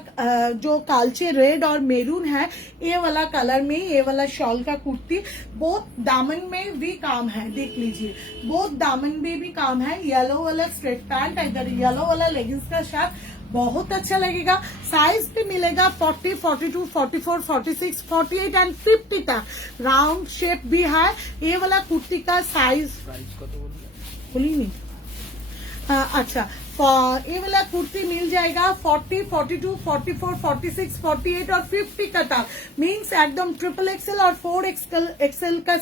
जो कालचे रेड और मेरून है, ये वाला कलर में ये वाला शॉल का कुर्ती। बहुत दामन में भी काम है, देख लीजिए बहुत दामन में भी काम है। येलो वाला स्ट्रेट पैंट, इधर येलो वाला लेगिंग्स का शर्ट बहुत अच्छा लगेगा। साइज भी मिलेगा 40, 42, 44, 46, 48 एंड 50 तक। राउंड शेप भी है। ये वाला कुर्ती का साइज प्राइस কত বললেন? बोली नहीं। अच्छा, ये वाला कुर्ती मिल जाएगा 40, 42, 44, 46, 48 और 50 का तक। मीन्स एकदम ट्रिपल एक्सएल और 4 एक्सएल का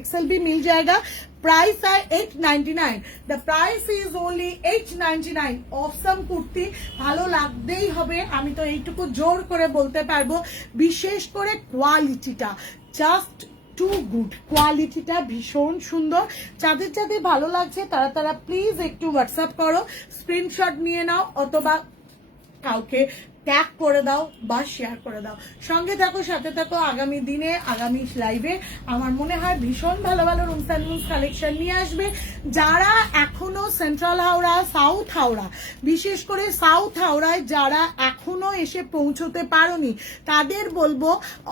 एक्सएल भी मिल जाएगा। प्राइस है 899। The price is only 899। অসম কুর্তি, ভালো লাগতেই হবে, আমি তো এইটুকু জোর করে বলতে পারবো। বিশেষ করে কোয়ালিটিটা জাস্ট টু গুড, কোয়ালিটিটা ভীষণ সুন্দর। যাদের যাদের ভালো লাগছে তারা তারা প্লিজ একটু হোয়াটসঅ্যাপ করো, স্ক্রিনশট নিয়ে নাও, অথবা কাউকে ট্যাগ করে দাও বা শেয়ার করে দাও। সঙ্গে থাকো, সাথে থাকো। আগামী দিনে আগামী লাইভে আমার মনে হয় ভীষণ ভালো ভালো রুমস অ্যান্ড রুমস কালেকশন নিয়ে আসবে। যারা এখনো সেন্ট্রাল হাওড়া, সাউথ হাওড়া, বিশেষ করে সাউথ হাওড়ায় যারা এখনো এসে পৌঁছতে পারোনি, তাদের বলবো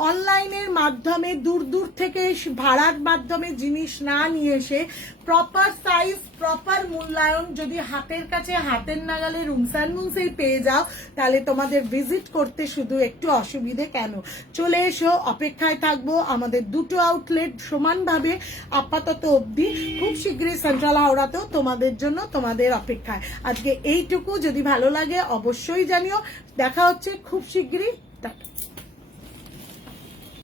অনলাইনের মাধ্যমে দূর দূর থেকে ভাড়ার মাধ্যমে জিনিস না নিয়ে এসে প্রপার সাইজ, প্রপার মূল্যায়ন যদি হাতের কাছে হাতের নাগালে রুমস অ্যান্ড রুমসেই পেয়ে যাও, তাহলে তোমাদের ভিজিট করতে শুধু একটু অসুবিধে কেন। চলে এসো, অপেক্ষায় থাকবো। আমাদের দুটো আউটলেট সমানভাবে আপাতত অবধি, খুব শীঘ্রই সেন্ট্রাল হাওড়াতেও তোমাদের জন্য তোমাদের অপেক্ষায়। আজকে এইটুকু, যদি ভালো লাগে অবশ্যই জানিও। দেখা হচ্ছে খুব শীঘ্রই। টাটা।